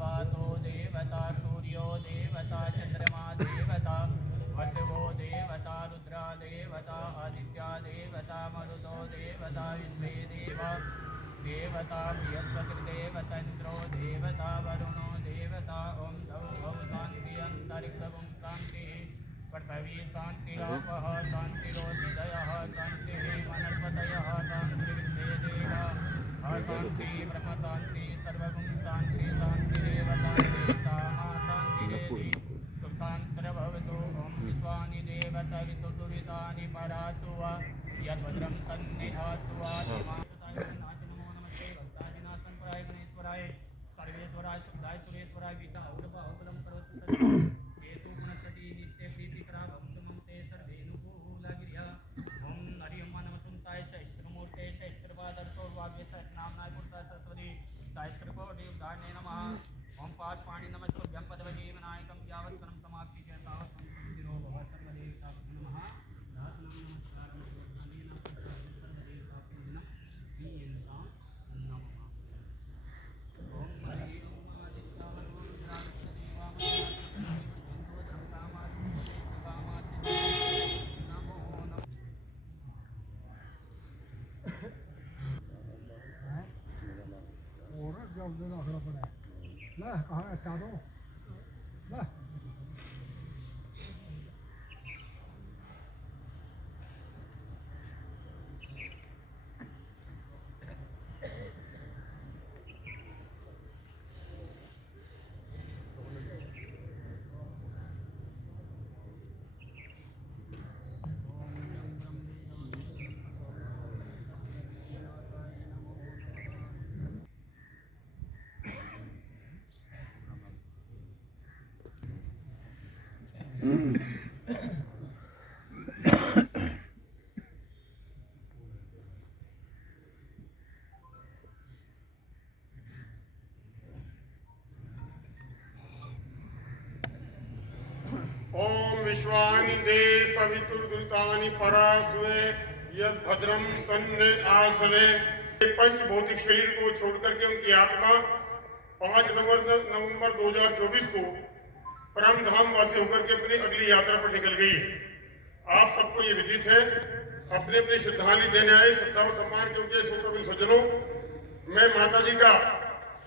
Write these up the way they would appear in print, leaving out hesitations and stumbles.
वातो देवता सूर्यो देवता चंद्रमा देवता वसुवो देवता रुद्रा देवता आदित्या देवता मरुतो देवता विश्वे देवा देवता बृहस्पतिर्देवता इंद्रो देवता वरुणो देवता ओम द्यौ शांति अंतरिक्षं शांति पृथ्वी शांतिरापः शांतिरोदयः शांतिः वनस्पतयः शांतिर्विश्वे देवाः शांति ब्रह्म शांति सर्वगुण शांति शांतिरेव शांतिर्तामा शांतिरेधि सुखांतर भवतु ओम विश्वानि देवता ऋतुर्दुरितानि परासु वा यद्भद्रं सन्निधातु वा सर्वेश्वराय शुद्धाय सुरेश्वराय विद्या औरभौबलं करोतु हेतु गुणसती नित्य प्रीतिकरा भवतु मम ते सर्वेनुकूलगिर्या ओम हरिं नमः सुन्ताय सहस्रमूर्ते सहस्रपादर्शो वाग्ये सहस्रनाम्नाय पुरुषाय सरस्वती सहस्रकोटि उद्धारणे नमः ओम पाशपाणि नमस्तुभ्यं पदवती विनायकं यावत् कर्म समाप्ति च तावत् संसिद्धिरो भव सर्वदेवताभ्यो नमः दासनं नमस्कारं सर्वदेवताभ्यो नमः दीयन्तां नमः ओम हरि ओम आदित्याय ओम द्राक्षदेवाय जब देना खड़ा पड़ा है ला कहाँ हटा दो ला ओम विश्वानि दे सवितुर्दुरितानि परासुवे यद्भद्रं तन्ने आसवे। पंच भौतिक शरीर को छोड़ करके उनकी आत्मा 5 नवंबर 2024 को परम धाम वासी होकर के अपनी अगली यात्रा पर निकल गई। आप सबको ये विदित है। अपने अपने श्रद्धांजलि देने आए श्रद्धा और सम्मान के योग्य श्रोतागण सज्जनों, मैं माता जी का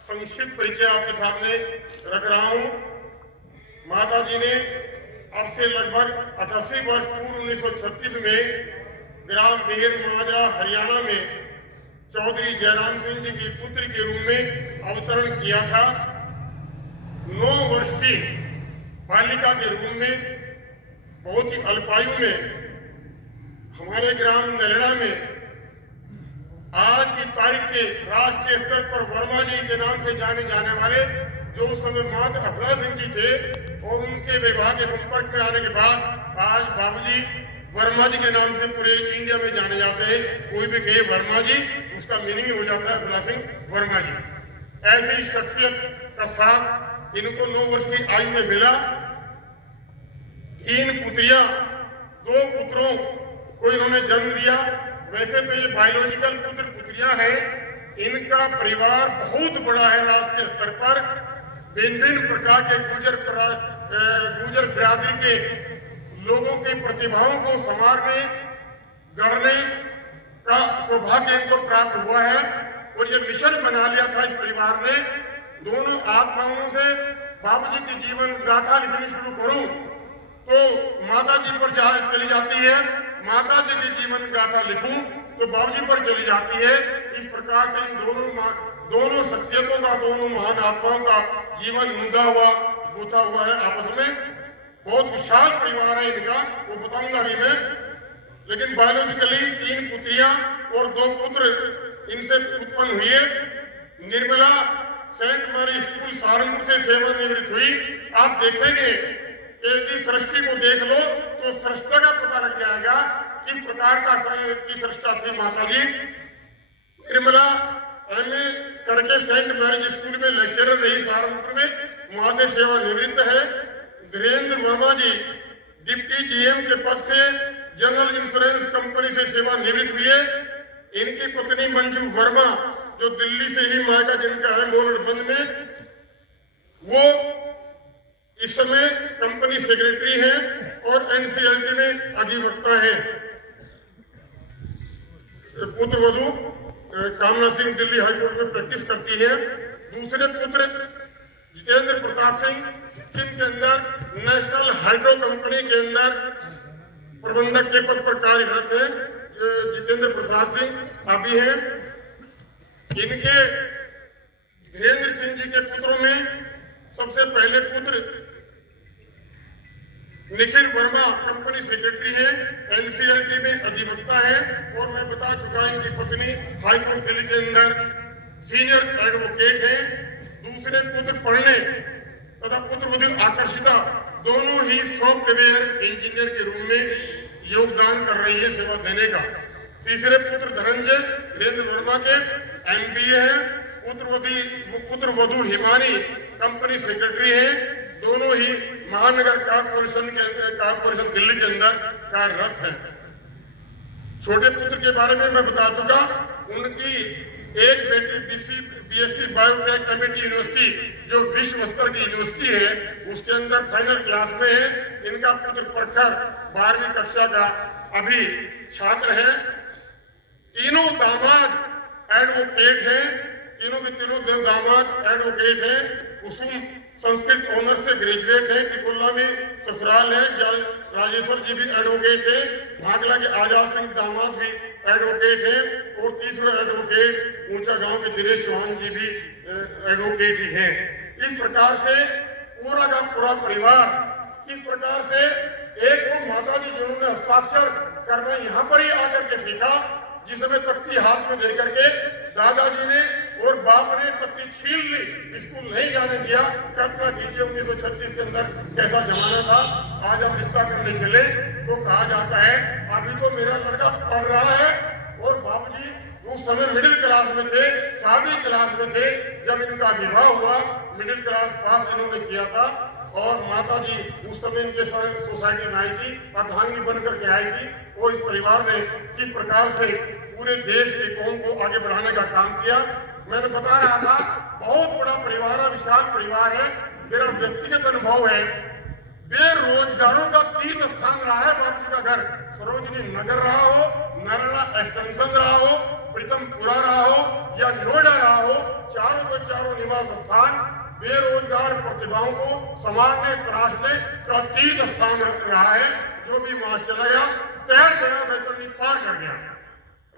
संक्षिप्त परिचय आपके सामने रख रहा हूँ। माता जी ने अब से लगभग 88 वर्ष पूर्व 1936 में ग्राम मेहर माजरा हरियाणा में चौधरी जयराम सिंह जी की पुत्री के रूप में अवतरण किया था। 9 वर्ष की बालिका के रूप में बहुत ही अल्पायु में हमारे ग्राम नलेड़ा में आज की तारीख के राष्ट्रीय स्तर पर वर्मा जी के नाम से जाने जाने वाले जो उस समय मात्र अफला सिंह जी थे और उनके विवाह के संपर्क में आने के बाद आज बाबूजी वर्मा जी के नाम से पूरे इंडिया में जाने जाते हैं। कोई भी कहे वर्मा जी, उसका मीनिंग हो जाता है अफला सिंह वर्मा जी। ऐसी शख्सियत का साथ इनको 9 वर्ष की आयु में मिला। 3 पुत्रियां, 2 पुत्रों को इन्होंने जन्म दिया। वैसे तो ये बायोलॉजिकल पुत्र पुत्रियां हैं। इनका परिवार बहुत बड़ा है। राष्ट्रीय स्तर पर भिन्न प्रकार के गुर्जर बिरादरी के लोगों की प्रतिभाओं को संवारने गढ़ने का सौभाग्य इनको प्राप्त हुआ है और ये मिशन बना लिया था इस परिवार ने। दोनों आत्माओं से बाबूजी की जीवन गाथा लिखनी शुरू करूं तो माता जी पर चली जाती है, माता जी की जीवन गाथा लिखूं तो बाबूजी पर चली जाती है। इस प्रकार से इन दोनों शख्सियतों का, दोनों महान आत्माओं का जीवन मुंदा हुआ गुथा हुआ है आपस में। बहुत विशाल परिवार है इनका, वो बताऊंगा भी मैं। लेकिन बायोलॉजिकली 3 पुत्रियां और 2 पुत्र इनसे उत्पन्न हुए। Nirmala saint Mary school Saharanpur से सेवानिवृत्त हुई। आप देखेंगे कि इस सृष्टि को देख लो तो सृष्टा का पता लग जाएगा किस प्रकार की सृष्टा थी माता जी। निर्मला एमए करके सेंट मैरिज स्कूल में लेक्चरर रही सहारनपुर में, वहां से सेवानिवृत्त है। धीरेन्द्र वर्मा जी डिप्टी जीएम के पद से जनरल इंश्योरेंस कंपनी से सेवानिवृत्त हुए। इनकी पत्नी मंजू वर्मा जो दिल्ली से ही मायका जिनका है मोलड़बंद में, वो इस समय कंपनी सेक्रेटरी है और एनसीएलटी में अधिवक्ता है। पुत्र वधू कामना सिंह दिल्ली हाईकोर्ट में प्रैक्टिस करती है। दूसरे पुत्र जितेंद्र प्रताप सिंह सिक्किम के अंदर नेशनल हाइड्रो कंपनी के अंदर प्रबंधक के पद पर कार्यरत है। जितेंद्र प्रसाद सिंह अभी हैं। इनके वीरेंद्र सिंह जी के पुत्रों में सबसे पहले पुत्र निखिल वर्मा कंपनी सेक्रेटरी है, एनसीएलटी में अधिवक्ता है और मैं बता चुका इनकी पत्नी हाईकोर्ट दिल्ली के अंदर सीनियर एडवोकेट है। दूसरे पुत्र पढ़ने तथा पुत्र वधू आकर्षिता दोनों ही सॉफ्टवेयर इंजीनियर के रूप में योगदान कर रही है सेवा देने का। तीसरे पुत्र धनंजय वीरेंद्र वर्मा के एमबीए है। पुत्र वधू हिमानी कंपनी सेक्रेटरी है। दोनों ही महानगर कारपोरेशन दिल्ली के अंदर कार्यरत हैं। छोटे पुत्र के बारे में मैं बता चुका। उनकी एक बेटी बीएससी बायोटेक एमआईटी यूनिवर्सिटी जो विश्व स्तर की यूनिवर्सिटी है उसके अंदर फाइनल क्लास में है। इनका पुत्र प्रखर 12वीं कक्षा का अभी छात्र है। तीनों दामाद एडवोकेट हैं। तीनों के तीनों दामाद एडवोकेट हैं। कुसुम संस्कृत ऑनर्स से ग्रेजुएट है। टिकोला में ससुराल है। राजेश्वर जी भी एडवोकेट है। भागला के आजाद सिंह दामाद भी एडवोकेट है और तीसरा एडवोकेट ऊंचा गांव के दिनेश चौहान जी भी एडवोकेट ही हैं। इस प्रकार से पूरा का पूरा परिवार किस प्रकार से एक वो माता जी जिन्होंने हस्ताक्षर करना यहाँ पर ही आकर के सीखा, जिस समय तख्ती हाथ में देकर के दादाजी ने और बाप ने तख्ती छीन ली, स्कूल नहीं जाने दिया। कल्पना कीजिए 1936 के अंदर कैसा जमाना था। आज हम रिश्ता करने चले तो कहा जाता है अभी तो मेरा लड़का पढ़ रहा है और बाबूजी उस समय मिडिल क्लास में थे, 7वीं क्लास में थे जब इनका विवाह हुआ। मिडिल क्लास पास इन्होंने किया था और माता जी उस समय इनके सोसाइटी में आई थी, अर्धांगिनी बनकर के आई थी और इस परिवार ने किस प्रकार से पूरे देश के कौम को आगे बढ़ाने का काम किया। मैंने बता रहा था बहुत बड़ा परिवार है, विशाल परिवार है। मेरा व्यक्तिगत अनुभव है, बेरोजगारों का तीर्थ स्थान रहा है बाबूजी का घर। सरोजनी नगर रहा हो, नरेला एक्सटेंशन रहा हो, प्रीतमपुरा रहा हो या नोएडा रहा हो, चारों के चारों निवास स्थान बेरोजगार प्रतिभाओं को संभालने तराशने का तीर्थ स्थान रहा है। जो भी वहां चला गया तैर गया, वैतरणी पार कर गया।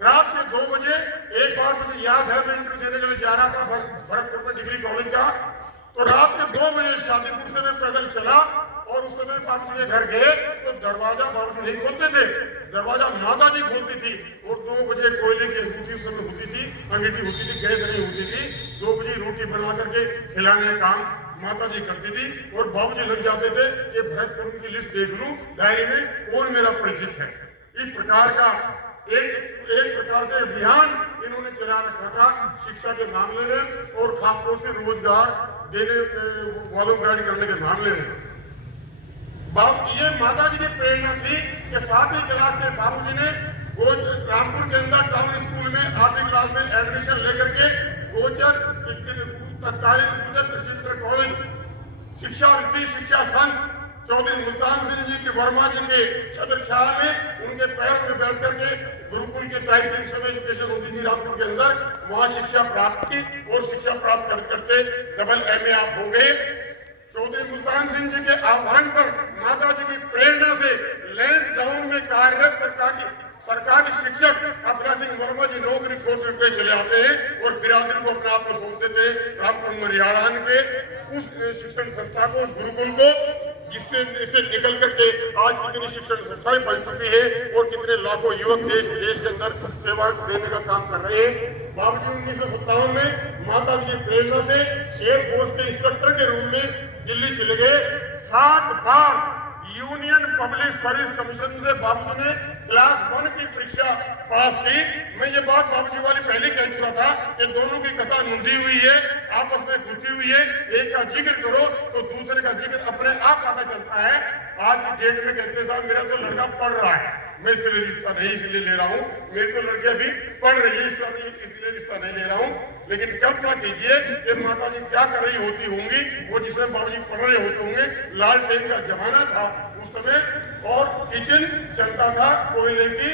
रात के 2 बजे एक बार मुझे याद है मैं इंटरव्यू देने के लिए जा रहा था भरतपुर में डिग्री कॉलेज का, तो रात के 2 बजे शादीपुर से मैं पैदल चला और उस समय बाबूजी के घर गए तो दरवाजा बाबूजी नहीं खोलते थे, दरवाजा माता जी खोलती थी और 2 बजे कोयले की अंगीठी उस समय होती थी, अंगीठी होती थी, गैस नहीं होती थी। 2 बजे रोटी बना करके खिलाने का काम माता जी करती थी और बाबूजी लग जाते थे ये भरतपुर की लिस्ट देख लूं डायरी में कौन मेरा परिचित है। इस प्रकार का एक प्रकार से अभियान इन्होंने चला रखा था शिक्षा के मामले में और खासतौर से रोजगार देने वालों को गाइड करने के मामले में। ये माता जी की प्रेरणा थी कि 7वीं क्लास के बाबूजी ने वो रामपुर के अंदर टाउन स्कूल में 8वीं क्लास में एडमिशन लेकर के गोचर तत्कालीन गुजर कृषि कॉलेज शिक्षा ऋषि शिक्षा संघ चौधरी मुल्तान सिंह जी के वर्मा जी के छत्र छाया में उनके पैरों में बैठ करके गुरुकुल के टाइप की समय एजुकेशन होती थी रामपुर के अंदर, वहां शिक्षा प्राप्त की और शिक्षा प्राप्त करते डबल MA आप हो गए। चौधरी मुल्तान सिंह जी के आह्वान पर माता जी की प्रेरणा से लेंस डाउन में कार्यरत सरकारी शिक्षक अपना सिंह वर्मा जी नौकरी छोड़ करके चले आते हैं और बिरादरी को अपने आप को सौंपते थे रामपुर मरियारान के उस शिक्षण संस्था को, उस गुरुकुल को, जिससे निकल करके आज कितनी शिक्षण संस्थाएं बन चुकी है और कितने लाखों युवक देश विदेश के अंदर सेवा देने का काम कर रहे हैं। बाबूजी 1957 में माता जी की प्रेरणा से एयरफोर्स के इंस्ट्रक्टर के रूप में दिल्ली चले गए। 7 बार यूनियन पब्लिक सर्विस कमीशन से बाबूजी ने क्लास 1 की परीक्षा पास की। मैं ये बात बाबूजी वाली पहले कह चुका था कि दोनों की कथा नूंधी हुई है, आपस में गुथी हुई है। एक का जिक्र करो तो दूसरे का जिक्र अपने आप पता चलता है। आज की डेट में कहते साहब मेरा तो लड़का पढ़ रहा है, मैं इसके लिए रिश्ता नहीं इसलिए ले रहा हूँ, मेरी तो लड़की अभी पढ़ रही है इसलिए रिश्ता नहीं ले रहा हूँ। लेकिन कल्पना कीजिए कि माता जी क्या कर रही होती होंगी, वो जिसमें बाबूजी पढ़ रहे होते होंगे। लालटेन का जमाना था उस समय, और किचन चलता था कोयले की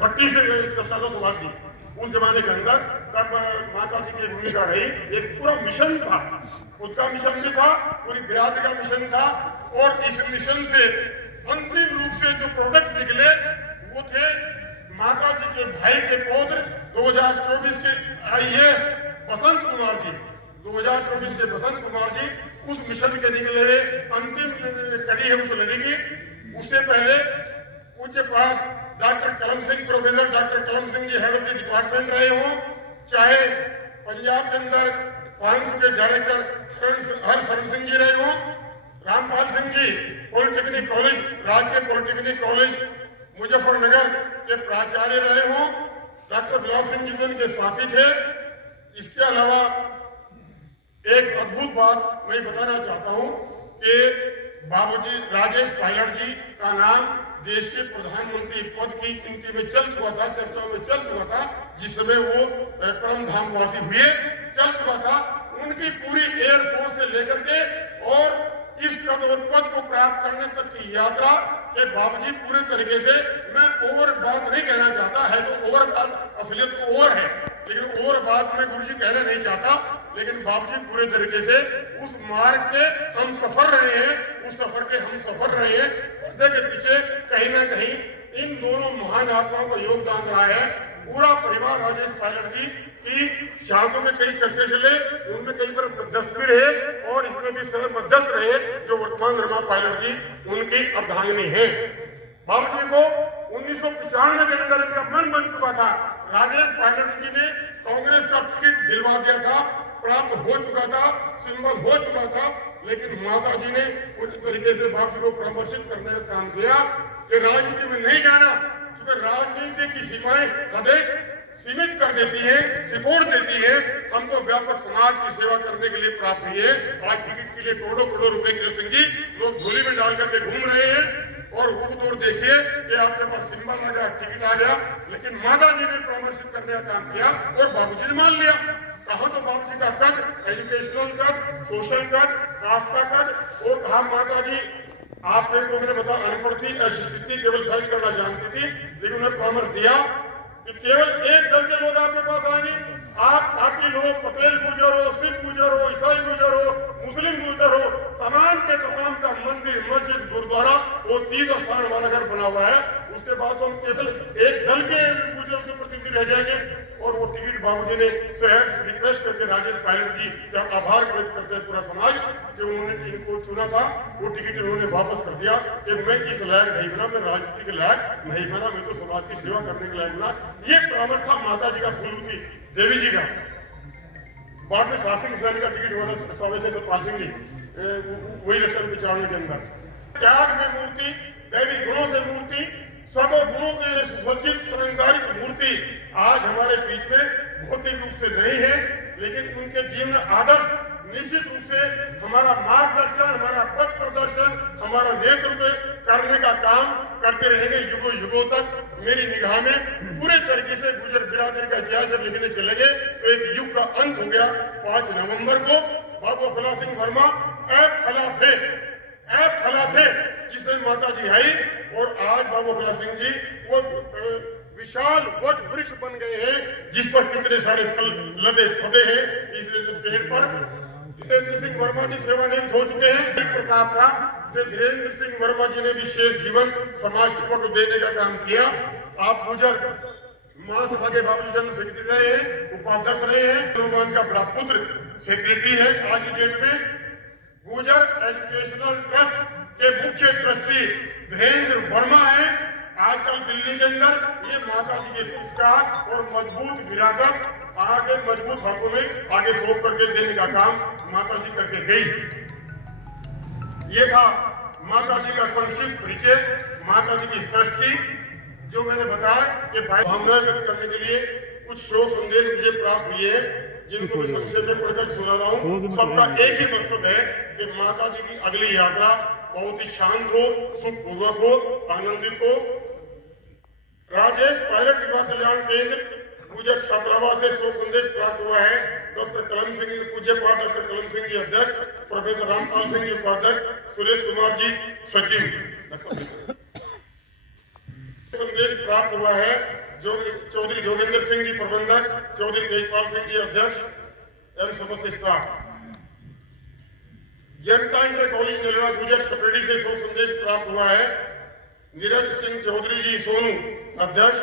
भट्टी से चलता था सुभाष जी उस जमाने के अंदर। तब माता जी की भूमिका रही, एक पूरा मिशन था, खुद का मिशन भी था, पूरी बिरादरी का मिशन था। और इस मिशन से अंतिम रूप से जो प्रोडक्ट निकले वो थे माता जी के भाई के पौत्र 2024 के IAS बसंत कुमार जी। 2024 के बसंत कुमार जी उस मिशन के निकले अंतिम कड़ी है उस लड़ी की। उससे पहले पूज्यपाद डॉक्टर कलम सिंह, प्रोफेसर डॉक्टर कलम Singh ji head of the department रहे हों, चाहे पंजाब के अंदर पांच के डायरेक्टर हरशरण सिंह जी रहे हों, रामपाल सिंह जी पॉलिटेक्निक कॉलेज, राजकीय पॉलिटेक्निक कॉलेज मुजफ्फरनगर के प्राचार्य रहे हों, डॉक्टर गुलाब सिंह जी तो उनके साथी थे। इसके अलावा एक अद्भुत बात मैं बताना चाहता हूं कि बाबूजी राजेश पायलट जी का नाम देश के प्रधानमंत्री पद की गिनती में चल चुका था, चर्चाओं में चल चुका था, जिस समय वो परम धामवासी हुए, चल चुका था। उनकी पूरी एयरफोर्स से लेकर के और इस पद को प्राप्त करने तक की यात्रा के बाबूजी पूरे तरीके से, मैं ओवर बात नहीं कहना चाहता है, तो ओवर बात असलियत ओवर है, लेकिन ओवर बात मैं गुरुजी कहना नहीं चाहता, लेकिन बाबूजी पूरे तरीके से उस मार्ग के हम सफर रहे हैं, उस सफर के हम सफर रहे हैं। पर्दे के पीछे कहीं ना कहीं इन दोनों महान आत्माओं का योगदान रहा है। पूरा परिवार राजेश पायलट जी की शादियों में कई चर्चे चले, उनमें कई बार मध्यस्थ भी रहे और इसमें भी सर मध्यस्थ रहे जो वर्तमान रमा पायलट जी उनकी अर्धांगिनी है। बाबूजी को 1995 के अंदर इनका मन बन चुका था। राजेश पायलट जी ने कांग्रेस का टिकट दिलवा दिया था, प्राप्त हो चुका था, सिंबल हो चुका था, लेकिन माता जी ने उस तरीके से बाबूजी को प्रदर्शित करने का काम किया कि राजनीति में नहीं जाना, क्योंकि राजनीति की सीमाएं हदें सीमित कर देती है, सिकोड़ देती है। हमको व्यापक समाज की सेवा करने के लिए प्राप्त हुई है। आज टिकट के लिए करोड़ों करोड़ों रुपए की सिंह जी लोग झोली में डाल करके घूम रहे हैं, और वो तो देखिए कि आपके पास सिंबल आ गया, टिकट आ गया, लेकिन माता जी ने प्रदर्शित करने का काम किया और बाबूजी ने मान लिया। कहा तो बाबूजी का कद, एजुकेशनल कद, सोशल कद, कास्ट का कद, और कहा माता जी आपने को मैंने बताया अनपढ़ थी, अशिक्षित थी, केवल साइन करना जानती थी, लेकिन उन्हें प्रॉमिस दिया कि केवल एक दल के लोग आपके पास आएंगे। आप पार्टी लो, पटेल गुजर हो, सिख गुजर हो, ईसाई गुजर हो, मुस्लिम गुजर हो, तमाम के तमाम का मंदिर, मस्जिद, गुरुद्वारा और तीर्थ स्थान हमारा घर बना हुआ है। उसके बाद हम केवल एक दल के गुजर के प्रतिनिधि रह जाएंगे। और वो टिकट बाबूजी ने सहर्ष रिक्वेस्ट करके राजेश पायलट जी का आभार व्यक्त करते हैं पूरा समाज कि उन्होंने इनको चुना था। वो टिकट उन्होंने वापस कर दिया कि मैं इस लायक नहीं बना, मैं राजनीति के लायक नहीं बना, मैं तो समाज की सेवा करने के लायक बना। ये परामर्श था माता जी का, कुलवती देवी जी का। बाद में सारसिंह सैनी का टिकट हुआ था, स्वामी से सतपाल सिंह जी वही इलेक्शन विचारने के अंदर। त्याग में मूर्ति, दैवी गुणों से मूर्ति, सब गुणों के सज्जित श्रृंगारिक मूर्ति आज हमारे बीच में भौतिक रूप से नहीं है, लेकिन उनके जीवन आदर्श निश्चित रूप से हमारा मार्गदर्शन, हमारा पथ प्रदर्शन, हमारा नेतृत्व करने का काम करते रहेंगे युगों युगों तक। मेरी निगाह में पूरे तरीके से गुजर बिरादरी का इतिहास जब लिखने चलेंगे तो एक युग का अंत हो गया। 5 नवंबर को बाबू फला सिंह वर्मा ऐप फला थे जिसमें माता जी आई, और आज बाबू फला सिंह जी वो विशाल वट वृक्ष बन गए हैं जिस पर कितने सारे फल लदे फदे हैं। इस पेड़ पर धीरेन्द्र सिंह वर्मा जी सेवानिवृत्त हो चुके हैं। एक प्रकार था कि धीरेन्द्र सिंह वर्मा जी ने विशेष जीवन समाज सेवा को देने का काम किया। आप गुजर महासभा के बाबू जनरल सेक्रेटरी रहे हैं, उपाध्यक्ष रहे हैं, भगवान का बड़ा पुत्र सेक्रेटरी है। आज की डेट में गुजर एजुकेशनल ट्रस्ट के मुख्य ट्रस्टी धीरेन्द्र वर्मा है। आजकल दिल्ली के अंदर ये माता जी के संस्कार और मजबूत विरासत आगे मजबूत हाथों में आगे सौंप करके देने का काम माता जी करके गई। ये था माता जी का संक्षिप्त परिचय, माता जी की सृष्टि जो मैंने बताया कि भावना व्यक्त करने के लिए कुछ शोक संदेश मुझे प्राप्त हुए हैं जिनको मैं संक्षेप में पढ़कर सुना रहा हूँ। सबका एक ही मकसद है कि माता जी की अगली यात्रा बहुत ही शांत हो, सुखपूर्वक हो, आनंदित हो। राजेश पायलट युवा कल्याण केंद्र गुजर छात्रावास से शोक संदेश प्राप्त हुआ है। डॉक्टर कलम सिंह पूज्यपाल डॉक्टर कलम सिंह जी अध्यक्ष, प्रोफेसर रामपाल सिंह जी उपाध्यक्ष, सुरेश कुमार जी सचिव। संदेश प्राप्त हुआ है जो चौधरी जोगेंद्र सिंह जी प्रबंधक, चौधरी तेजपाल सिंह जी अध्यक्ष एवं समस्त स्टाफ। जनता इंटर कॉलेज नलवा गुजर छपेड़ी से शोक संदेश प्राप्त हुआ है। नीरज सिंह चौधरी जी सोनू अध्यक्ष,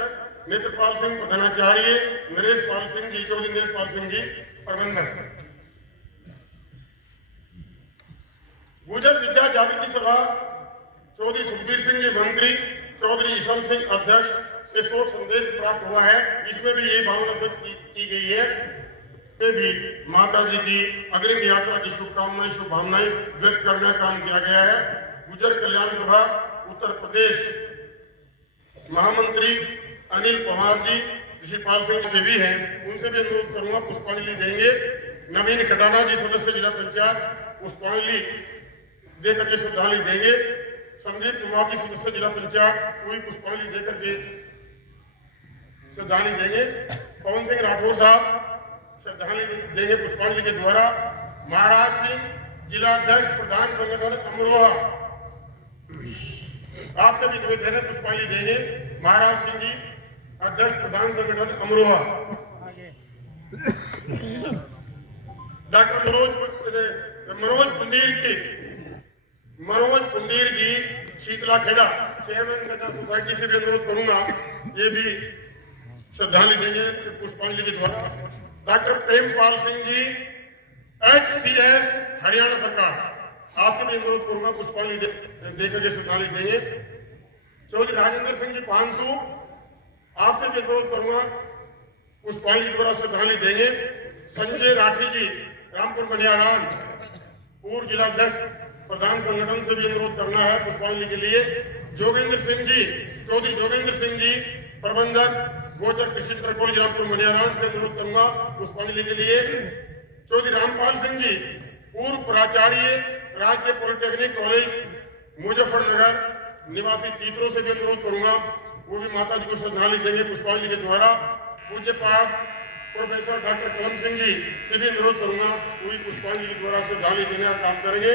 नेत्रपाल सिंह प्रधानाचार्य, नरेश पाल सिंह जी चौधरी नरेश पाल सिंह जी प्रबंधक। गुजर विद्या जागृति सभा चौधरी सुखबीर सिंह जी मंत्री, चौधरी ईशल सिंह अध्यक्ष से शोक संदेश प्राप्त हुआ है। इसमें भी ये भावना व्यक्त की गई है कि भी माता जी की अग्रिम यात्रा की शुभकामनाएं शुभभावनाएं व्यक्त करने का काम किया गया है। गुजर कल्याण सभा उत्तर प्रदेश महामंत्री अनिल पवार जी ऋषिपाल सिंह से भी हैं, उनसे भी अनुरोध करूंगा पुष्पांजलि देंगे। नवीन खटाना जी सदस्य जिला पंचायत पुष्पांजलि देकर के श्रद्धांजलि देंगे। संदीप कुमार जी सदस्य जिला पंचायत कोई पुष्पांजलि देकर के श्रद्धांजलि देंगे। पवन सिंह राठौर साहब श्रद्धांजलि देंगे पुष्पांजलि के द्वारा। महाराज सिंह जिला अध्यक्ष प्रधान संगठन अमरोहा आपसे भी निवेदन है पुष्पांजलि देंगे। महाराज सिंह जी अध्यक्ष प्रधान संगठन अमरोहा। डॉक्टर मनोज पुंडीर जी शीतला खेड़ा चेयरमैन गन्ना सोसाइटी से भी अनुरोध करूंगा, ये भी श्रद्धांजलि देंगे पुष्पांजलि के द्वारा। डॉक्टर प्रेमपाल सिंह जी HCS हरियाणा सरकार, आपसे भी अनुरोध करूंगा पुष्पांजलि देकर के श्रद्धांजलि देंगे। चौधरी राजेंद्र सिंह जी पांतु, आपसे भी अनुरोध करूंगा पुष्पांजलि द्वारा श्रद्धांजलि देंगे। संजय राठी जी रामपुर बनियारान पूर्व जिला अध्यक्ष प्रधान संगठन से भी अनुरोध करना है पुष्पांजलि के लिए। जोगेंद्र सिंह जी चौधरी जोगेंद्र सिंह जी प्रबंधक गोचर कृषि इंटर कॉलेज रामपुर बनियारान से अनुरोध करूंगा पुष्पांजलि के लिए। चौधरी रामपाल सिंह जी पूर्व प्राचार्य राजकीय पॉलिटेक्निक कॉलेज मुजफ्फरनगर निवासी तीतरों से भी अनुरोध करूंगा, वो भी माता जी को श्रद्धांजलि देंगे पुष्पांजलि के द्वारा। पूज्यपाद प्रोफेसर डॉक्टर कलम सिंह जी से भी अनुरोध करूंगा, वो भी पुष्पांजलि के द्वारा श्रद्धांजलि देने का काम करेंगे।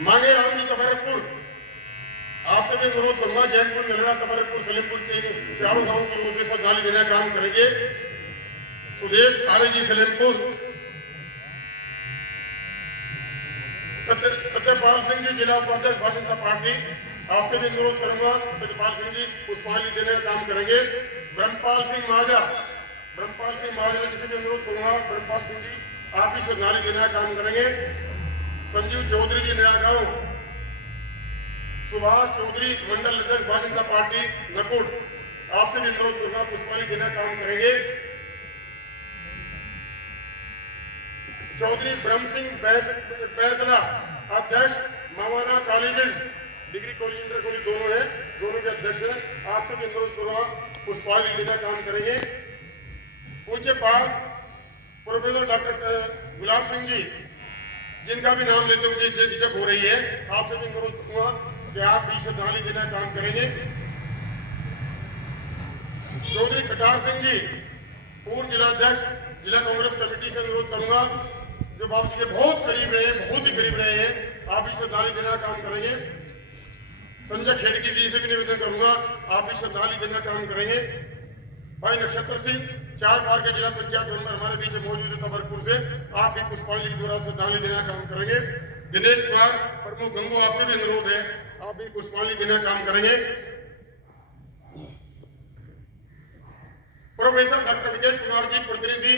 मांगे राम जी कबरपुर, आपसे भी अनुरोध करूंगा जैनपुर नलड़ा कबरपुर सलेमपुर के चारों गांवों की ओर से श्रद्धांजलि देने का काम करेंगे। सुदेश खारे जी सलेमपुर। सत्यपाल सिंह जी जिला उपाध्यक्ष भारतीय जनता पार्टी, आपसे भी अनुरोध करूंगा सत्यपाल सिंह जी पुष्पांजलि देने का काम करेंगे। ब्रह्मपाल सिंह महाजरा जिसे भी अनुरोध करूंगा ब्रह्मपाल सिंह जी आप भी श्रद्धांजलि देने का काम करेंगे। संजीव चौधरी जी नया गांव। सुभाष चौधरी मंडल अध्यक्ष भारतीय जनता पार्टी नकुड़, आपसे भी अनुरोध करूंगा पुष्पांजलि देने का काम करेंगे। चौधरी ब्रह्म सिंह बैसला अध्यक्ष Mawana colleges degree college inter college दोनों है, दोनों के अध्यक्ष हैं, आपसे भी अनुरोध करूंगा पुष्पांजलि देने का काम करेंगे। पूज्यपाद प्रोफेसर डॉक्टर गुलाब सिंह जी, जिनका भी नाम लेते मुझे झिझक हो रही है, आपसे भी अनुरोध करूंगा कि आप भी श्रद्धांजलि देने का काम करेंगे। चौधरी कटार सिंह जी पूर्व जिला अध्यक्ष जिला कांग्रेस कमेटी से अनुरोध करूंगा, जो बाबू जी के बहुत करीब रहे हैं, बहुत ही करीब रहे हैं, आप भी श्रद्धांजलि देने का काम करेंगे। संजय खेड़की जी से भी निवेदन करूंगा, आप भी श्रद्धांजलि देने का काम करेंगे। भाई नक्षत्र सिंह 4 बार के जिला पंचायत मेंबर हमारे बीच मौजूद है खबरपुर से, आप भी पुष्पांजलि द्वारा श्रद्धांजलि देने का काम करेंगे। दिनेश कुमार प्रमुख गंगू, आपसे भी अनुरोध है, आप भी पुष्पांजलि देने का काम करेंगे। प्रोफेसर डॉक्टर विजय कुमार जी प्रतिनिधि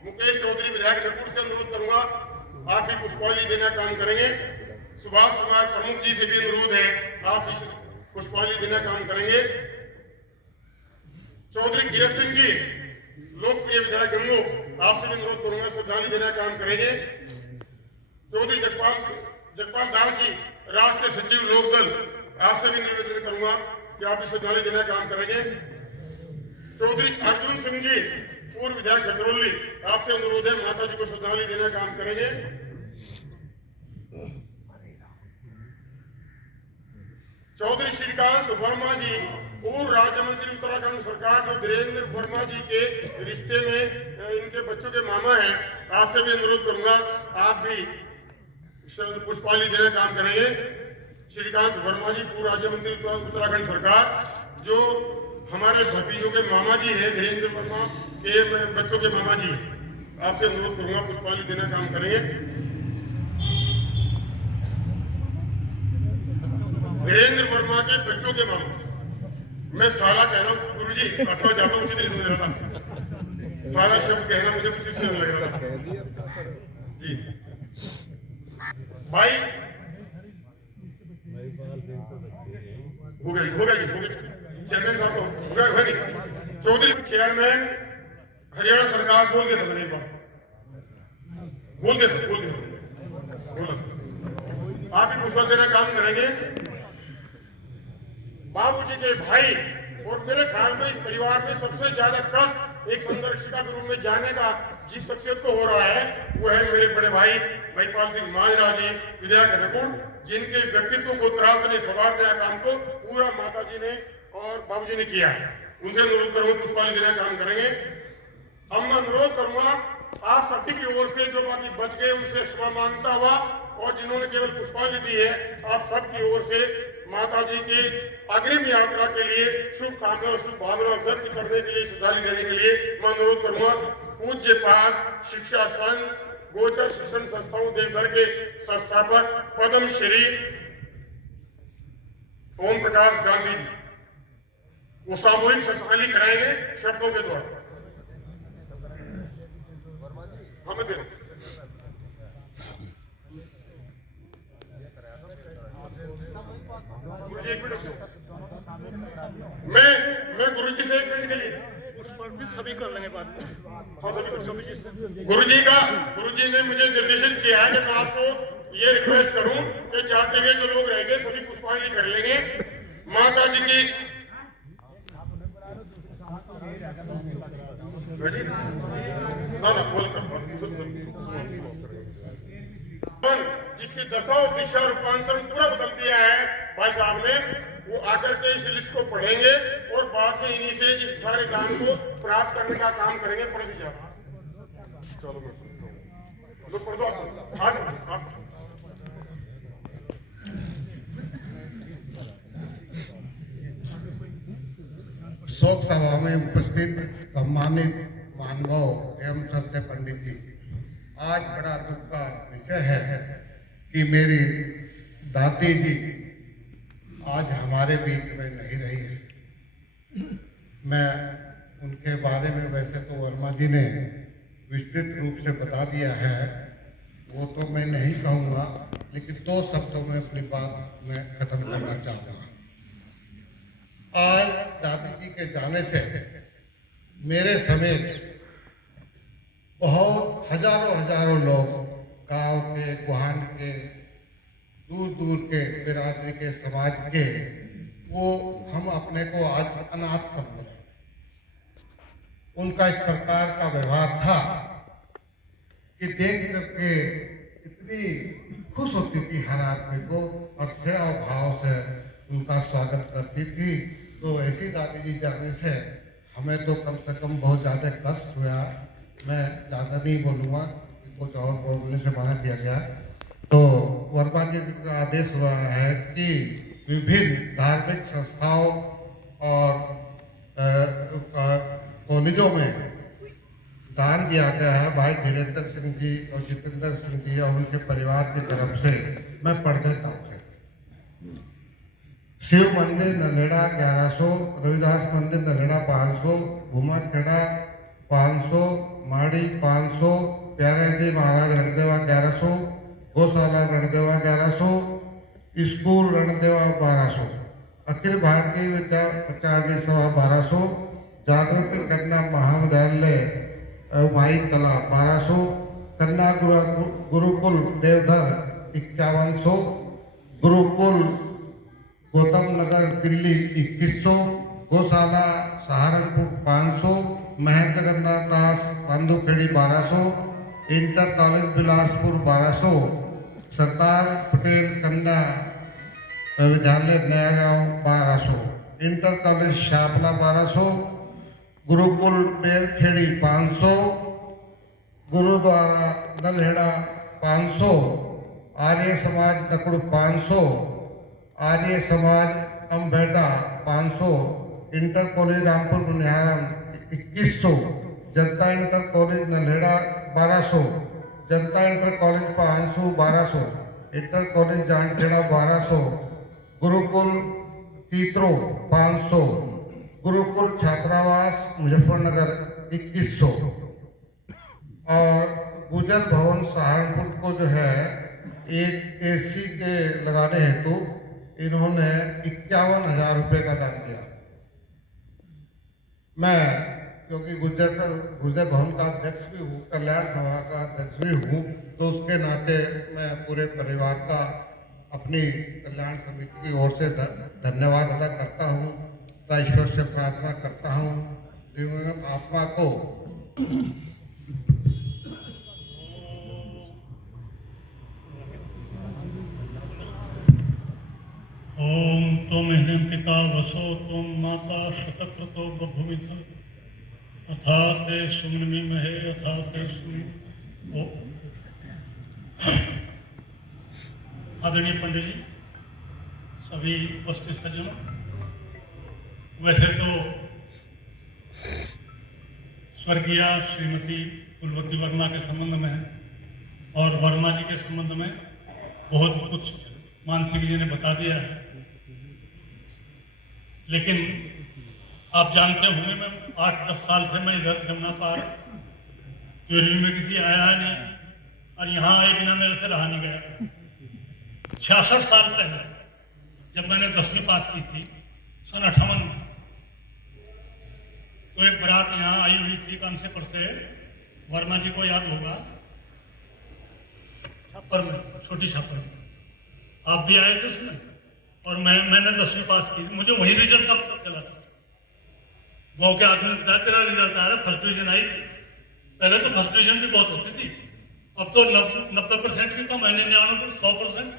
मुकेश चौधरी विधायक नकुड़ से अनुरोध करूंगा, आप भी पुष्पांजलि देने का काम करेंगे। सुभाष कुमार प्रमुख जी से भी अनुरोध है, आप भी पुष्पांजलि देने का काम करेंगे। चौधरी गिरज सिंह जी लोकप्रिय विधायक गंगू, आपसे भी अनुरोध करूंगा श्रद्धांजलि देने का काम करेंगे। चौधरी जगपाल दास जी राष्ट्रीय सचिव लोकदल, आपसे भी निवेदन करूंगा कि आप भी श्रद्धांजलि देने का काम करेंगे। चौधरी अर्जुन सिंह जी पूर्व विधायक छतरौली, आपसे अनुरोध है माता जी को श्रद्धांजलि देने का काम करेंगे। चौधरी श्रीकांत वर्मा जी पूर्व राज्य मंत्री उत्तराखंड सरकार, जो धीरेन्द्र वर्मा जी के रिश्ते में इनके बच्चों के मामा हैं, आपसे भी अनुरोध करूंगा आप भी पुष्पांजलि देने का काम करेंगे। श्रीकांत वर्मा जी पूर्व राज्य मंत्री उत्तराखंड सरकार, जो हमारे भतीजों के मामा जी हैं, धीरेन्द्र वर्मा के बच्चों के मामा जी, आपसे अनुरोध करूंगा पुष्पांजलि देने का काम करेंगे। धीरेन्द्र वर्मा के बच्चों के मामा, मैं साला कह रहा हूँ गुरु जी, अथवा जाता हूँ उसी तरह समझ रहा था, साला शब्द कहना मुझे कुछ इससे लग रहा था जी। भाई हो गई चेयरमैन साहब को हो गई। चौधरी चेयरमैन हरियाणा सरकार बोल देता, मैंने एक बार बोल देता आप ही पुष्पांजलि देना काम करेंगे। बाबूजी के भाई और मेरे ख्याल में इस परिवार में सबसे ज्यादा कष्ट एक संरक्षिका के रूप में जाने का जिस शख्सियत को हो रहा है, वो है मेरे बड़े भाई महिपाल सिंह माजरा जी, विधायक नकुल, जिनके व्यक्तित्व को तराशने संवारने का काम तो पूरा माता जी ने और बाबूजी ने किया है। उनसे अनुरोध करूंगा पुष्पांजलि देने का काम करेंगे। अब मैं अनुरोध करूंगा आप सभी की ओर से जो बाकी बच गए उनसे क्षमा मांगता हुआ, और जिन्होंने केवल पुष्पांजलि दी है, आप सबकी ओर से माता जी की अग्रिम यात्रा के लिए शुभकामनाएं और शुभ भावना व्यक्त करने के लिए, श्रद्धांजलि देने के लिए मैं अनुरोध करूंगा पूज्य पाद शिक्षा संघ गोचर शिक्षण संस्थाओं देवघर के संस्थापक पद्म श्री ओम प्रकाश गांधी जी, वो सामूहिक श्रद्धांजलि कराएंगे शब्दों के द्वारा। हमें दे मैं गुरु जी से एक मिनट के लिए उस पर भी सभी कर लेंगे बाद में। गुरु जी ने मुझे निर्देशित किया है कि मैं आपको ये रिक्वेस्ट करूं कि जाते हुए जो लोग रहेंगे सभी पुष्पांजलि कर लेंगे। माता जी की जिसकी दशा और दिशा रूपांतरण पूरा बदल दिया है भाई साहब ने, वो आकर के इस लिस्ट को पढ़ेंगे और बाद में इन्हीं से इस सारे दान को प्राप्त करने का काम करेंगे। पढ़ दीजिए चलो पढ़ दो आप। शोक सभा में उपस्थित सम्मानित महानुभाव एवं सत्य पंडित जी, आज बड़ा दुख का विषय है कि मेरी दादी जी आज हमारे बीच में नहीं रही है। मैं उनके बारे में वैसे तो वर्मा जी ने विस्तृत रूप से बता दिया है, वो तो मैं नहीं कहूँगा, लेकिन दो शब्दों में अपनी बात मैं खत्म करना चाहूँगा। आज दादी जी के जाने से मेरे समेत बहुत हजारों लोग गांव के, गुहान के, दूर दूर के बिरादरी के, समाज के, वो हम अपने को आज अनाथ समझ रहे। उनका इस प्रकार का व्यवहार था कि देख करके इतनी खुश होती थी हर आदमी को और सेवा भाव से उनका स्वागत करती थी। तो ऐसी दादी जी जाने से हमें तो कम से कम बहुत ज़्यादा कष्ट हुआ। मैं ज़्यादा नहीं बोलूँगा, कुछ और बोलने से मना किया गया। तो वर्मा जी का आदेश हुआ है कि विभिन्न धार्मिक संस्थाओं और कॉलेजों में दान दिया गया है। भाई धीरेन्द्र सिंह जी और जितेंद्र सिंह जी और उनके परिवार की तरफ से मैं पढ़ देता हूँ। शिव मंदिर नलेड़ा 1100, रविदास मंदिर नलेड़ा 500, घुमा खेड़ा 500, माड़ी 500, प्यारे जी महाराज रणदेवा 1100, गौशाला रणदेवा 1100, स्कूल रणदेवा 1200, अखिल भारतीय विद्या प्रचारणी सभा 1200, जागृति कन्या महाविद्यालय माई कला 1200, कन्या गुरुकुल देवधर 5100, गुरुकुल गौतम नगर दिल्ली 2100, गौशाला Saharanpur 500, Mahant Jagannath Das Pandukhedi 1200, inter college Bilaspur 1200, Sardar Patel Kanya Vidyalaya Naya Gaon 1200, inter college Shapla 1200, Gurukul Berkhedi 500, Gurdwara Dalheda 500, Arya Samaj Dakad 500, Arya Samaj Ambeda 500, inter college Rampur Buniyaram 2100, Janta inter college Nalheda 1200, Janta inter college 500 1200, inter college Jankheda 1200, Gurukul Titaro 500, Gurukul छात्रावास मुजफ्फरनगर 2100 और गुजर भवन सहारनपुर को जो है एक एसी के लगाने हेतु इन्होंने 51,000 रुपये का दान दिया। मैं क्योंकि गुजर भवन का अध्यक्ष भी हूँ, कल्याण सभा का अध्यक्ष भी हूँ, तो उसके नाते मैं पूरे परिवार का अपनी कल्याण समिति की ओर से धन्यवाद अदा करता हूँ। ईश्वर से प्रार्थना करता हूँ दिवंगत आत्मा को ओम त्वं हिनं पिता वसो त्वं माता शतक्रतो बभूमिथ अथा ते सुम्नमिमहे अथा ते सुम्न। आदरणीय पंडित जी, सभी उपस्थित सज्जनों, वैसे तो स्वर्गीय श्रीमती कुलवती वर्मा के संबंध में और वर्मा जी के संबंध में बहुत कुछ मानसी जी ने बता दिया है, लेकिन आप जानते होंगे मैं 8-10 साल से मैं इधर जमुना पार ट्वेल्व में किसी आया नहीं और यहाँ आए बिना मेरे से रहा नहीं गया। 66 साल पहले जब मैंने 10वीं पास की थी सन 58 में, तो एक बारात यहाँ आई हुई थी कांसेपुर से, वर्मा जी को याद होगा, छापर में, छोटी छापर में आप भी आए थे उसमें, और मैंने 10वीं पास की। मुझे वही रिजल्ट का पता चला था। गाँव के आदमी ने बताया तेरा रिजल्ट आ रहा है, फर्स्ट डिवीजन आई थी। पहले तो फर्स्ट डिवीजन भी बहुत होती थी, अब तो 90% भी कम है, 99 100%।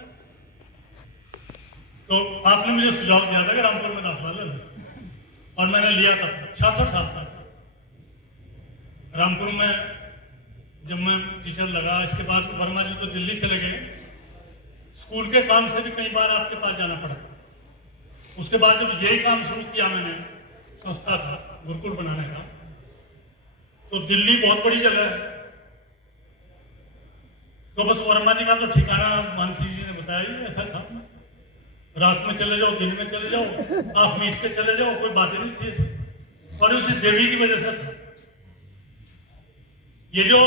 तो आपने मुझे सुझाव दिया था कि रामपुर में दाखिला ले लो, और मैंने लिया था 66 साल तक रामपुर में। जब मैं टीचर लगा, इसके बाद वर्मा जी तो दिल्ली चले गए, स्कूल के काम से भी कई बार आपके पास जाना पड़ा। उसके बाद जब यही काम शुरू किया मैंने, संस्था था गुरुकुल बनाने का, तो दिल्ली बहुत बड़ी जगह है, तो बस वर्मा जी का तो ठिकाना मानसी जी ने बताया ही ऐसा था, रात में चले जाओ, दिन में चले जाओ, आप मीच के चले जाओ, कोई बात नहीं थी। और उसी देवी की वजह से था। ये जो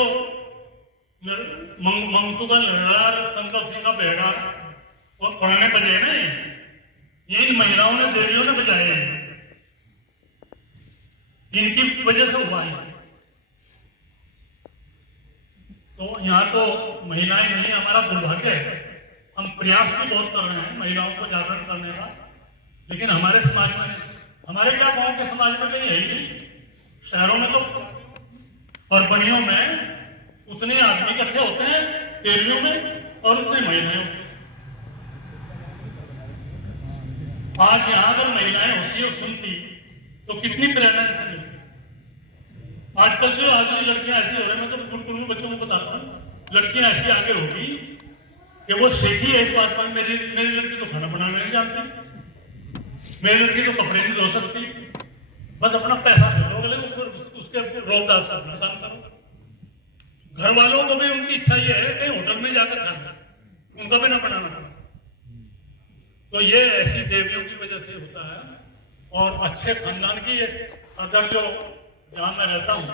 मंगतू का लहरा, संकल्प सिंह का बेहरा और पुराने बजे ना, ये इन महिलाओं ने, देवियों ने बजाए हैं, इनकी वजह से हुआ है। तो यहाँ तो महिलाएं नहीं, हमारा दुर्भाग्य है। हम प्रयास भी बहुत कर रहे हैं महिलाओं को जागरण करने का, लेकिन हमारे समाज में, हमारे क्या गांव के समाज में कहीं है ही नहीं। शहरों में तो परबनियों में उतने आदमी इकट्ठे होते हैं, एरियों में, और उतने महिलाएं। आज यहाँ अगर महिलाएं होती और सुनती तो कितनी प्रेरणा से मिलती। आजकल जो आदमी लड़कियां ऐसी हो रही, मैं तो गुरुकुल में बच्चों को बताता हूँ, लड़कियां ऐसी आगे होगी कि वो सीखी है इस बात पर, मेरी लड़की तो खाना बनाना नहीं जानती, मेरी लड़की तो कपड़े नहीं धो सकती, बस अपना पैसा दे दो, उसके रोजगार से अपना काम करो। घर वालों को भी उनकी इच्छा ये है कि होटल में जाकर खाना, उनका भी ना बनाना पड़ा। तो ये ऐसी देवियों की वजह से होता है। और अच्छे खानदान की अगर जो जहाँ मैं रहता हूँ,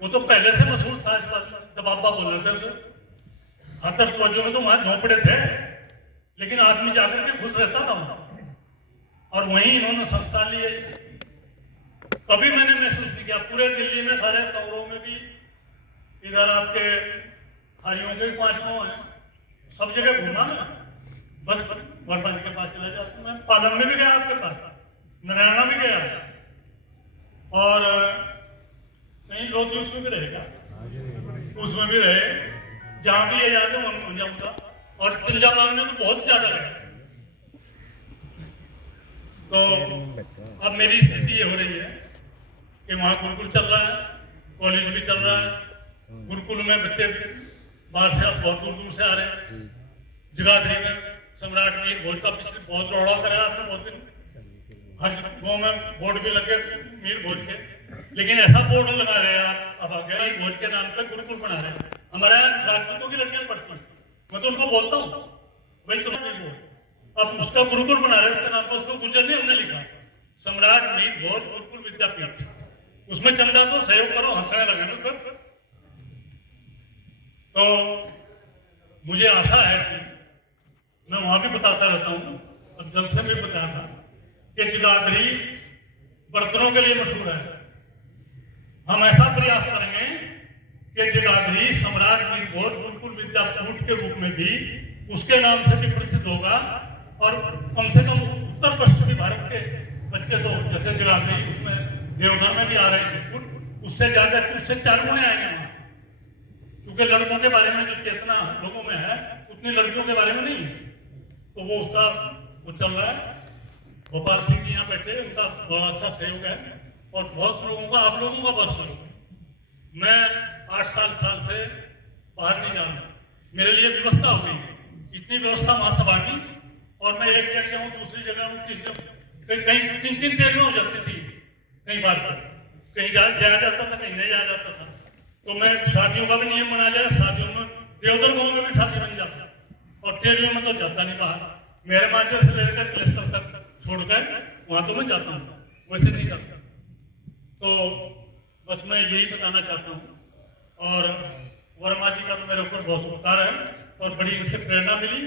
वो तो पहले से मशहूर था इस बात में, जब अब्बा बोल रहे थे उसे हाथर तवज्जो में, तो वहाँ झोंपड़े थे, लेकिन आदमी जाकर के खुश रहता था वहाँ, और वहीं इन्होंने संस्कार लिए। कभी मैंने महसूस नहीं किया, पूरे दिल्ली में सारे कमरों में भी, इधर आपके हारियों के 5 गाँव हैं, सब जगह घूमा मैं, बस वर्मा जी के पास चला जाता। मैं पालन में भी गया, आपके पास नारायणा भी गया, और कहीं लोग उसमें भी रहेगा, उसमें भी रहे, जहाँ भी ये जाते वहाँ जाऊँगा। और चिल्जा मांगने में बहुत ज्यादा रहे, तो अब मेरी स्थिति ये हो रही है कि वहाँ गुरुकुल चल रहा है, कॉलेज भी चल रहा है। गुरुकुल में बच्चे बाहर से बहुत दूर दूर से आ रहे हैं। जगाधरी में सम्राट मीर भोज का पिछले बहुत रौड़ा कराया आपने, बहुत दिन हर गाँव में बोर्ड भी लगे मीर भोज के, लेकिन ऐसा बोर्ड लगा रहे हैं आप अब आगे मीर भोज के नाम पर गुरुकुल बना रहे हैं। हमारे यहाँ राजपूतों की लड़कियां पढ़ती हैं, मैं तो उनको बोलता हूँ भाई तुम मीर भोज, अब उसका गुरुकुल बना रहे हैं, उसके नाम पर उसको गुजर नहीं हमने लिखा, सम्राट मीर भोज गुरुकुल विद्यापीठ। उसमें चंदा तो सहयोग करो, हंसने लगे ना। तो मुझे आशा है कि मैं वहां भी बताता रहता हूँ और जब से भी बताया था कि जगाधरी बर्तनों के लिए मशहूर है। हम ऐसा प्रयास करेंगे कि जगाधरी सम्राट मीर भोज गुरुकुल विद्यापीठ के रूप में भी उसके नाम से भी प्रसिद्ध होगा, और कम से कम उत्तर पश्चिमी भारत के बच्चे तो जैसे जगाधरी उसमें देवघर में भी आ रहे हैं, उससे ज्यादा उससे 4 गुने आएंगे वहां, क्योंकि लड़कों के बारे में जो चेतना लोगों में है उतनी लड़कियों के बारे में नहीं है। तो वो उसका वो चल रहा है। गोपाल सिंह जी यहाँ बैठे, उनका बहुत अच्छा सहयोग है और बहुत से लोगों का, आप लोगों का बहुत सहयोग है। मैं 8 साल से बाहर नहीं जा रहा, मेरे लिए व्यवस्था हो गई, इतनी व्यवस्था वहां संभालनी, और मैं एक जगह हूँ दूसरी जगह हूँ, कहीं 3 देर में हो जाती थी, कई बार कहीं जाया जाता था, कहीं नहीं जाया जाता था। तो मैं शादियों का भी नियम बना लिया, शादियों में देवधर गाँव में भी शादी बन जाता और तेरियों में तो जाता नहीं बाहर। मेरे मार्केट से लेकर क्लेस्टर तक छोड़कर वहां तो मैं जाता हूँ, वैसे नहीं जाता। तो बस मैं यही बताना चाहता हूँ। और वर्मा जी का तो मेरे ऊपर बहुत उपकार है और बड़ी इनसे प्रेरणा मिली,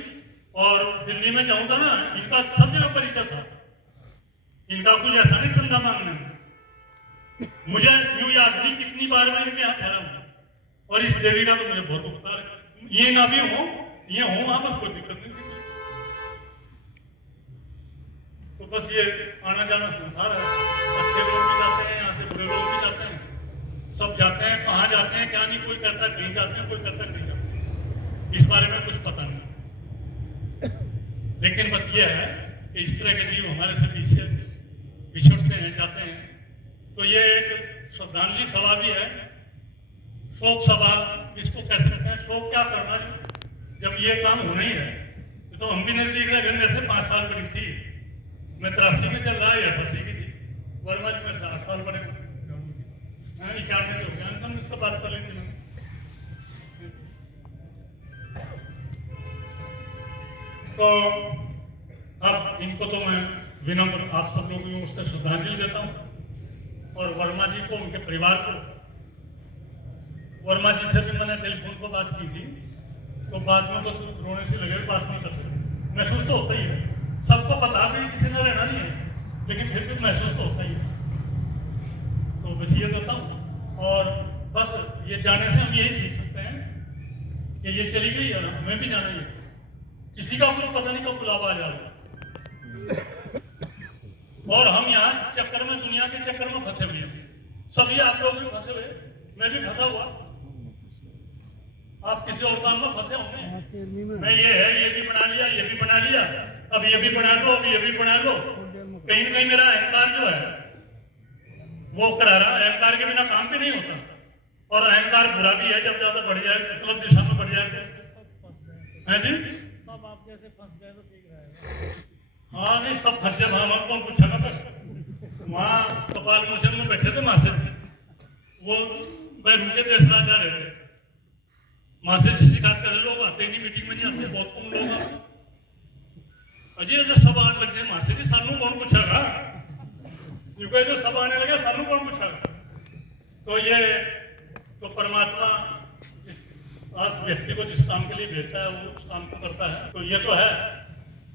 और दिल्ली में जाऊँगा ना, इनका सब जगह परिचय था, इनका कुछ ऐसा नहीं चंदा मांगने में। मुझे यूं याद नहीं कितनी बार मैं इनके यहाँ ठहरा हूँ, और इस देवी का तो मुझे बहुत उपकार है। ये ना भी हो, ये हो वहां बस कोई दिक्कत नहीं। तो बस ये आना जाना संसार है, अच्छे लोग भी जाते हैं यहाँ से, बुरे लोग भी जाते हैं, सब जाते हैं। कहाँ जाते हैं क्या नहीं, कोई कहता है कहीं जाते हैं, कोई कहता है कहीं जाते हैं, इस बारे में कुछ पता नहीं। लेकिन बस ये है कि इस तरह के जीव हमारे से पीछे बिछड़ते हैं, जाते हैं। तो ये एक श्रद्धांजलि सभा भी है, शोक सभा इसको कह सकते हैं। शोक क्या करना, जब ये काम होना ही है तो हम भी नहीं देख रहे। जैसे 5 साल बड़ी थी, मैं 83 में चल रहा है, 88 की थी, वर्मा जी में 7 साल बड़े, 91 हो गया। हम इससे बात कर लेंगे। तो अब इनको तो मैं विनम्र आप सब लोगों को उससे श्रद्धांजलि देता हूँ, और वर्मा जी को, उनके परिवार को। वर्मा जी से भी मैंने टेलीफोन पर बात की थी, तो बाद में तो रोने से लगे, बात नहीं कर सकते। महसूस तो होता ही है, सबको पता भी किसी ने रहना नहीं है, लेकिन फिर भी महसूस तो होता ही है। तो बस ये देता हूँ, और बस ये जाने से हम यही सीख सकते हैं कि ये चली गई और हमें भी जाना ही है। किसी का कुछ पता नहीं कब बुलावा आ जाएगा, और हम यहाँ चक्कर में, दुनिया के चक्कर में फंसे हुए हैं। सभी आप लोग भी फंसे हुए, मैं भी फंसा हुआ, आप किसी और काम में फंसे होंगे। मैं ये है, ये भी बना लिया, ये भी बना लिया, अब ये भी बना लो, अब ये भी बना लो। कहीं ना कहीं मेरा अहंकार जो है वो करा रहा, अहंकार के बिना काम भी नहीं होता, और अहंकार बुरा भी है जब ज्यादा बढ़ जाए, गलत दिशा में बढ़ जाए तो। है जी, सब आप जैसे फंस जाए तो ठीक रहेगा। हाँ नहीं, सब फंस जाए, वहां कौन पूछेगा? वहाँ कपाल मोचन में बैठे थे मासे, वो बैरू के देश राजा रहे थे, मासे जी शिकायत कर, लोग आते नहीं, मीटिंग में नहीं आते, बहुत कम लोग आते। अजय जो सब आने लगे मासे जी, सानू कौन पूछेगा? क्योंकि जो सब आने लगे सानू कौन पूछेगा? तो ये तो परमात्मा आज व्यक्ति को जिस काम के लिए भेजता है वो उस काम को करता है। तो ये तो है।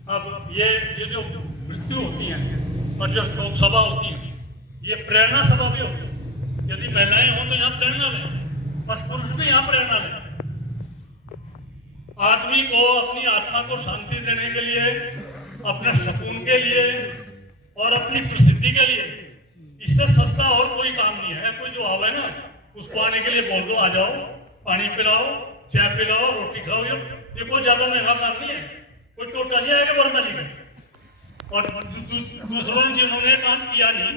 अब ये जो मृत्यु होती है और जो शोक सभा होती है, ये प्रेरणा सभा भी होती है। यदि महिलाएं हो तो यहाँ प्रेरणा लें, और पुरुष भी यहाँ प्रेरणा लें। आदमी को अपनी आत्मा को शांति देने के लिए, अपने सुकून के लिए और अपनी प्रसिद्धि के लिए, इससे सस्ता और कोई काम नहीं है। कोई जो आवे ना उसको आने के लिए बोल दो, आ जाओ, पानी पिलाओ, चाय पिलाओ, रोटी खाओ, ये कोई ज्यादा महंगा काम नहीं है। कोई टोटा नहीं आएगा वर्मा जी का, और दूसरों ने जिन्होंने काम किया नहीं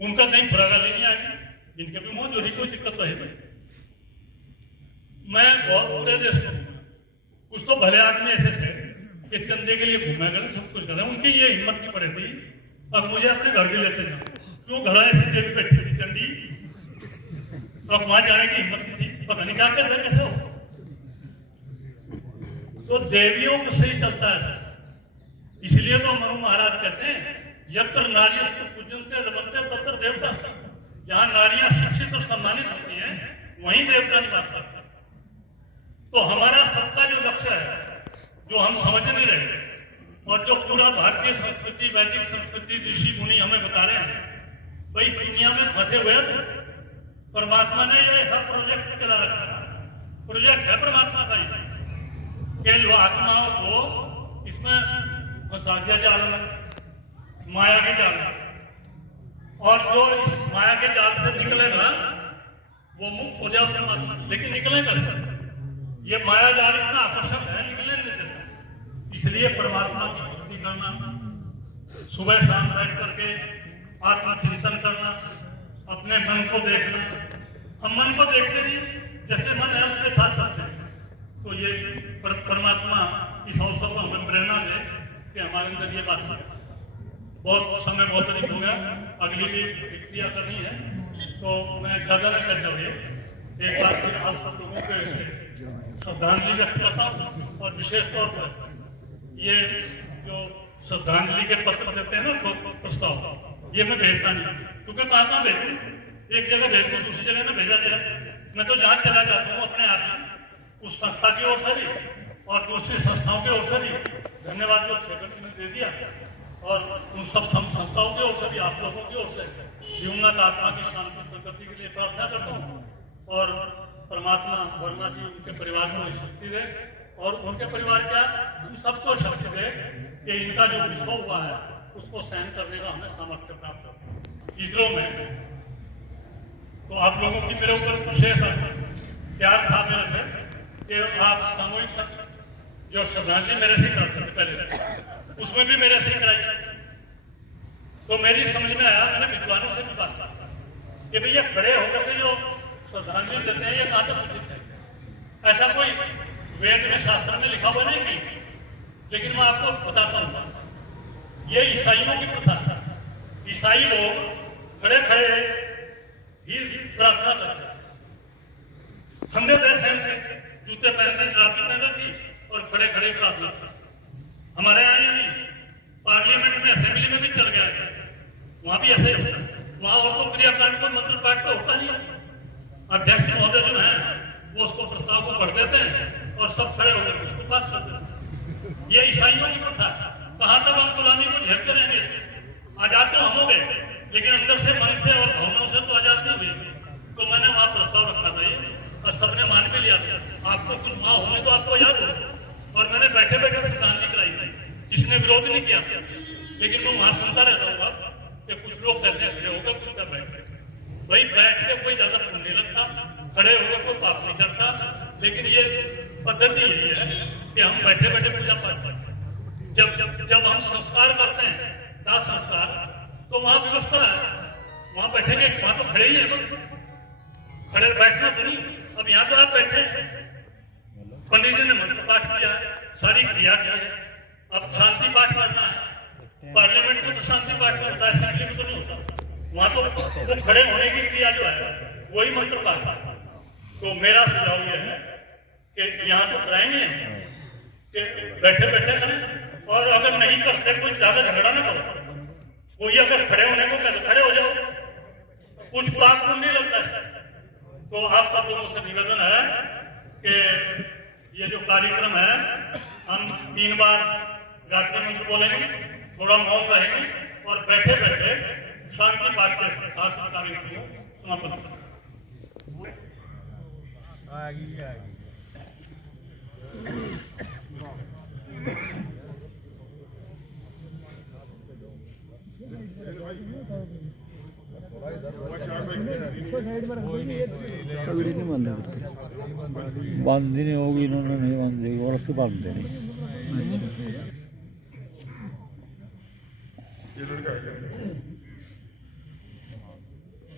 उनका कहीं फरागा लेनी आएगी, जिनके भी मौत हो रही कोई दिक्कत तो है नहीं। मैं बहुत पूरे देश में कुछ तो भले आदमी ऐसे थे कि चंदे के लिए घूमा करें, सब कुछ करें, उनकी ये हिम्मत नहीं पड़ी थी। अब मुझे अपने घर भी लेते जाओ, क्यों घर ऐसी देवी बैठी थी चंडी, अब वहां जाने की हिम्मत नहीं थी, पता नहीं क्या कहते कैसे हो। तो देवियों को सही चलता है सर, इसलिए तो मनु महाराज कहते हैं यत्र नार्यस्तु पूजन्ते रमन्ते तत्र देवता। जहां नारियां शिक्षित और सम्मानित होती हैं वहीं देवता निवास करते हैं। तो हमारा सबका जो लक्ष्य है, जो हम समझ नहीं रहे और जो पूरा भारतीय संस्कृति, वैदिक संस्कृति, ऋषि मुनि हमें बता रहे हैं, भाई इस दुनिया में फंसे हुए थे, परमात्मा ने ये ऐसा प्रोजेक्ट चला रखा है, प्रोजेक्ट है परमात्मा का ये कि जो आत्माओं को इसमें फंसा दिया जाल में, माया के जाल में, और जो इस माया के जाल से निकलेगा वो मुक्त हो जाए परमात्मा। लेकिन निकले कैसे? ये माया जाल इतना आकर्षक है, निकले नहीं देता। इसलिए परमात्मा की भक्ति करना, सुबह शाम बैठ करके आत्मचिंतन करना, अपने मन को देखना। हम मन को देखते नहीं, जैसे मन है उसके साथ चलते हैं। तो ये परमात्मा इस अवसर को हमें प्रेरणा दे कि हमारे अंदर ये बात है। बहुत समय बहुत अधिक हो गया, अगली भी क्रिया करनी है, तो मैं ज़्यादा नहीं करता हूँ। एक बार फिर आप सब लोगों को श्रद्धांजलि व्यक्त करता हूँ, और विशेष तौर पर ये जो श्रद्धांजलि के पत्र देते हैं ना, शोक प्रस्ताव, ये मैं भेजता नहीं, क्योंकि कहाँ भेजूँ, एक जगह भेज दूँ, दूसरी जगह ना भेजा जाए। मैं तो जहाँ चला जाता हूँ अपने आप में, उस संस्था की ओर से भी और दूसरी संस्थाओं की ओर से भी धन्यवाद जो 6 घंटे में दे दिया, और उन सब संस्थाओं की ओर से भी, आप लोगों की ओर से दिवंगत आत्मा की शांति सदगति के लिए प्रार्थना करता हूँ, और परमात्मा वर्मा जी उनके परिवार को शक्ति दे, और उनके परिवार क्या हम सबको शक्ति दे कि इनका जो विषय हुआ है उसको सहन करने का हमें सामर्थ्य प्राप्त हो। इसरो में तो आप लोगों की मेरे ऊपर विशेष प्यार था मेरे से कि आप सामूहिक जो श्रद्धांजलि मेरे से करते थे पहले, उसमें भी मेरे से कराई। तो मेरी समझ में आया, मैंने विद्वानों से भी बात कि भैया खड़े होकर के जो श्रद्धांजलि देते हैं ये कहाँ तक उचित है। ऐसा कोई वेद में शास्त्र में लिखा हुआ नहीं कहीं, लेकिन मैं आपको बताता हूँ, ये ईसाइयों की प्रथा। ईसाई लोग खड़े खड़े ही प्रार्थना करते हैं। हमने वैसे जूते पहनते, जराबी पहनते थी और खड़े खड़े प्रार्थना करते। हमारे यहाँ ये नहीं, पार्लियामेंट में, असेंबली में भी चल गया है, वहाँ भी ऐसे ही होता है। वहाँ और तो क्रियाकांड को मंत्र पाठ तो होता नहीं, अध्यक्ष महोदय जो है वो उसको प्रस्ताव को पढ़ देते हैं और सब खड़े होकर उसको पास कर देते हैं। ये ईसाइयों की प्रथा। कहाँ तक हम गुलामी को झेलते रहेंगे? आजाद तो हम हो गए, लेकिन अंदर से, मन से और भावनाओं से तो आजाद नहीं हुए। तो मैंने वहाँ प्रस्ताव रखा था ये, और सबने मान भी लिया था। आपको कुछ वहाँ होने तो आपको याद हो, और मैंने बैठे बैठे श्रद्धांजलि कराई, किसने विरोध नहीं किया, लेकिन मैं वहाँ सुनता रहता हूँ कि कुछ लोग कहते हैं खड़े होकर, कुछ कर बैठे। भाई बैठ के कोई ज्यादा पुण्य नहीं लगता, खड़े होकर कोई पाप नहीं करता, लेकिन ये पद्धति यही है कि हम बैठे बैठे पूजा पाठ करते हैं। जब हम संस्कार करते हैं, दाह संस्कार, तो वहाँ व्यवस्था है, वहाँ बैठेंगे, वहाँ तो खड़े ही है, खड़े बैठना तो नहीं। अब यहाँ तो आप बैठे, पंडित जी ने मंत्र पाठ किया है, सारी क्रिया की है, अब शांति पाठ करना है। पार्लियामेंट में तो शांति पाठ होता है, असेंबली में तो नहीं होता। वहाँ तो खड़े होने की क्रिया जो है वही मंत्र पाठ। तो मेरा सुझाव यह है कि यहाँ तो कराएंगे कि बैठे बैठे करें, और अगर नहीं करते कोई ज्यादा झगड़ा ना करो। कोई अगर खड़े होने को कहते खड़े हो जाओ, कुछ पाप को नहीं लगता है। तो आप सब लोगों से निवेदन है कि ये जो कार्यक्रम है, हम 3 बार गायत्री मंत्र बोलेंगे, थोड़ा मौन रहेंगे, और बैठे बैठे शांति पाठ के साथ कार्यक्रम को समापन करेंगे। बंद ही नहीं होगी, इन्होंने नहीं बंद, और बांधते नहीं। अच्छा।